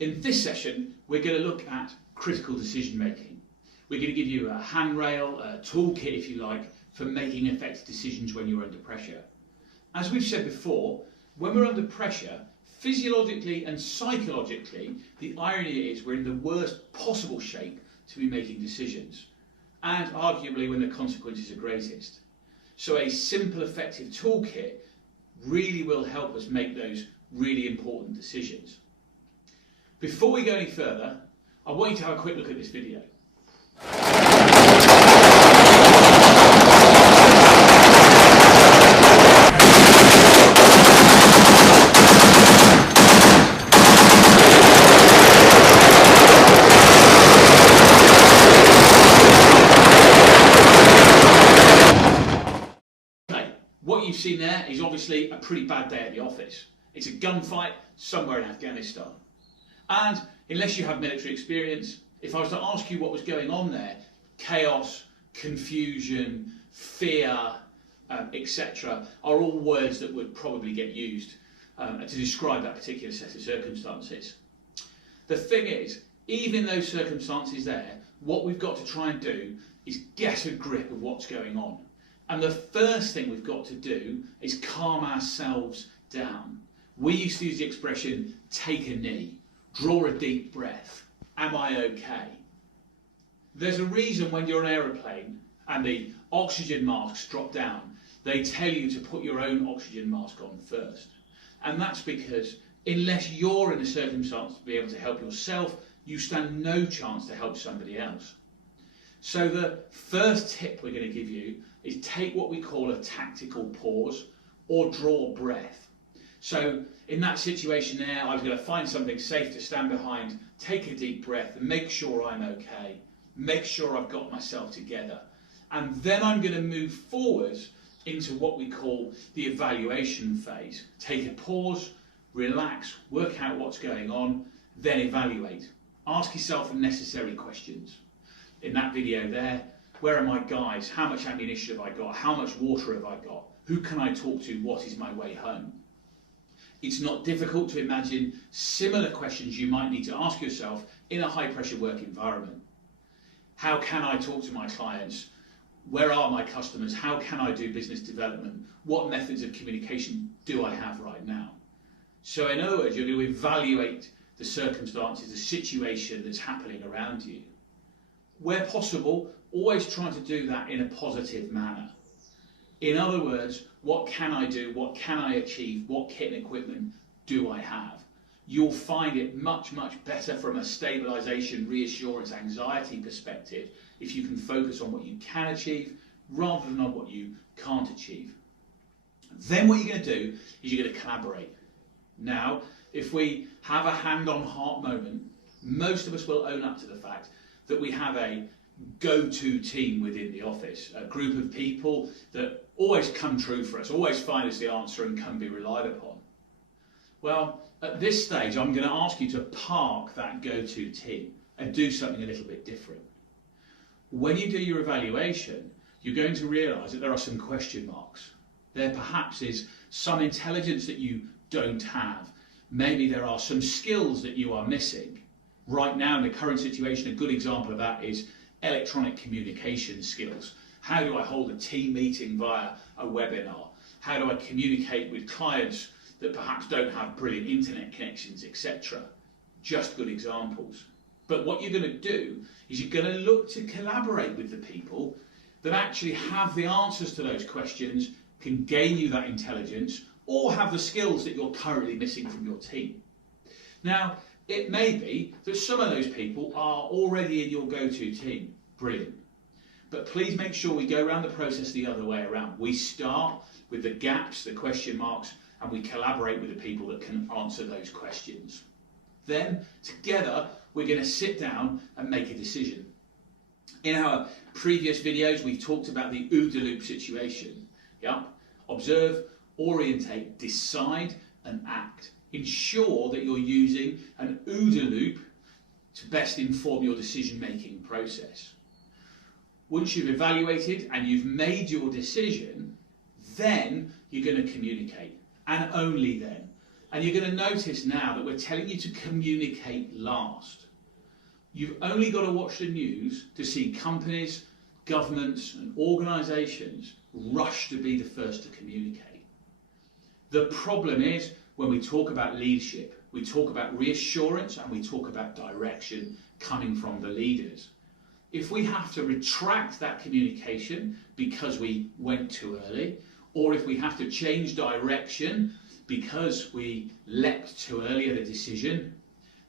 In this session, we're going to look at critical decision making. We're going to give you a handrail, a toolkit if you like, for making effective decisions when you're under pressure. As we've said before, when we're under pressure, physiologically and psychologically, the irony is we're in the worst possible shape to be making decisions, and arguably when the consequences are greatest. So a simple, effective toolkit really will help us make those really important decisions. Before we go any further, I want you to have a quick look at this video. What you've seen there is obviously a pretty bad day at the office. It's a gunfight somewhere in Afghanistan. And unless you have military experience, if I was to ask you what was going on there, chaos, confusion, fear, etc. are all words that would probably get used to describe that particular set of circumstances. The thing is, even in those circumstances there, what we've got to try and do is get a grip of what's going on. And the first thing we've got to do is calm ourselves down. We used to use the expression, take a knee, draw a deep breath. Am I okay? There's a reason when you're on an aeroplane and the oxygen masks drop down, they tell you to put your own oxygen mask on first. And that's because unless you're in a circumstance to be able to help yourself, you stand no chance to help somebody else. So the first tip we're going to give you is take what we call a tactical pause or draw breath. So in that situation there, I was going to find something safe to stand behind, take a deep breath and make sure I'm okay, make sure I've got myself together. And then I'm going to move forward into what we call the evaluation phase. Take a pause, relax, work out what's going on, then evaluate. Ask yourself unnecessary questions. In that video there, where are my guys? How much ammunition have I got? How much water have I got? Who can I talk to? What is my way home? It's not difficult to imagine similar questions you might need to ask yourself in a high pressure work environment. How can I talk to my clients? Where are my customers? How can I do business development? What methods of communication do I have right now? So in other words, you're going to evaluate the circumstances, the situation that's happening around you. Where possible, always try to do that in a positive manner. In other words, what can I do? What can I achieve? What kit and equipment do I have? You'll find it much, much better from a stabilisation, reassurance, anxiety perspective if you can focus on what you can achieve rather than on what you can't achieve. Then what you're going to do is you're going to collaborate. Now, if we have a hand-on-heart moment, most of us will own up to the fact that we have a go-to team within the office, a group of people that always come true for us, always find us the answer and can be relied upon. Well, at this stage, I'm going to ask you to park that go-to team and do something a little bit different. When you do your evaluation, you're going to realise that there are some question marks. There perhaps is some intelligence that you don't have. Maybe there are some skills that you are missing. Right now, in the current situation, a good example of that is electronic communication skills. How do I hold a team meeting via a webinar? How do I communicate with clients that perhaps don't have brilliant internet connections, etc.? Just good examples. But what you're going to do is you're going to look to collaborate with the people that actually have the answers to those questions, can gain you that intelligence, or have the skills that you're currently missing from your team. Now, it may be that some of those people are already in your go-to team. Brilliant. But please make sure we go around the process the other way around. We start with the gaps, the question marks, and we collaborate with the people that can answer those questions. Then, together, we're going to sit down and make a decision. In our previous videos, we've talked about the OODA loop situation. Yeah? Observe, orientate, decide, and act. Ensure that you're using an OODA loop to best inform your decision-making process. Once you've evaluated and you've made your decision, then you're going to communicate, and only then. And you're going to notice now that we're telling you to communicate last. You've only got to watch the news to see companies, governments and organisations rush to be the first to communicate. The problem is when we talk about leadership, we talk about reassurance and we talk about direction coming from the leaders. If we have to retract that communication because we went too early, or if we have to change direction because we leapt too early at a decision,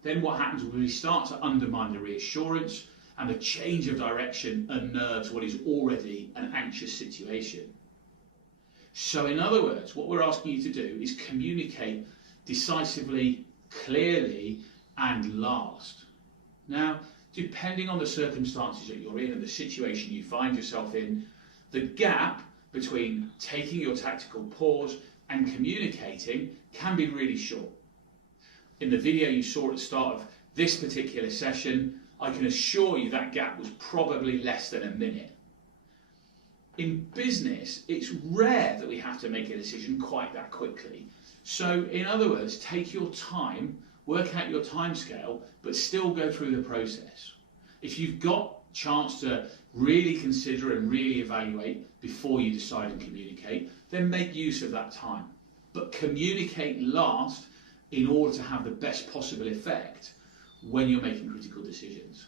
then what happens is we start to undermine the reassurance, and the change of direction unnerves what is already an anxious situation. So in other words, what we're asking you to do is communicate decisively, clearly and last. Now, depending on the circumstances that you're in and the situation you find yourself in, the gap between taking your tactical pause and communicating can be really short. In the video you saw at the start of this particular session, I can assure you that gap was probably less than a minute. In business, it's rare that we have to make a decision quite that quickly. So in other words, take your time, work out your timescale, but still go through the process. If you've got a chance to really consider and really evaluate before you decide and communicate, then make use of that time. But communicate last in order to have the best possible effect when you're making critical decisions.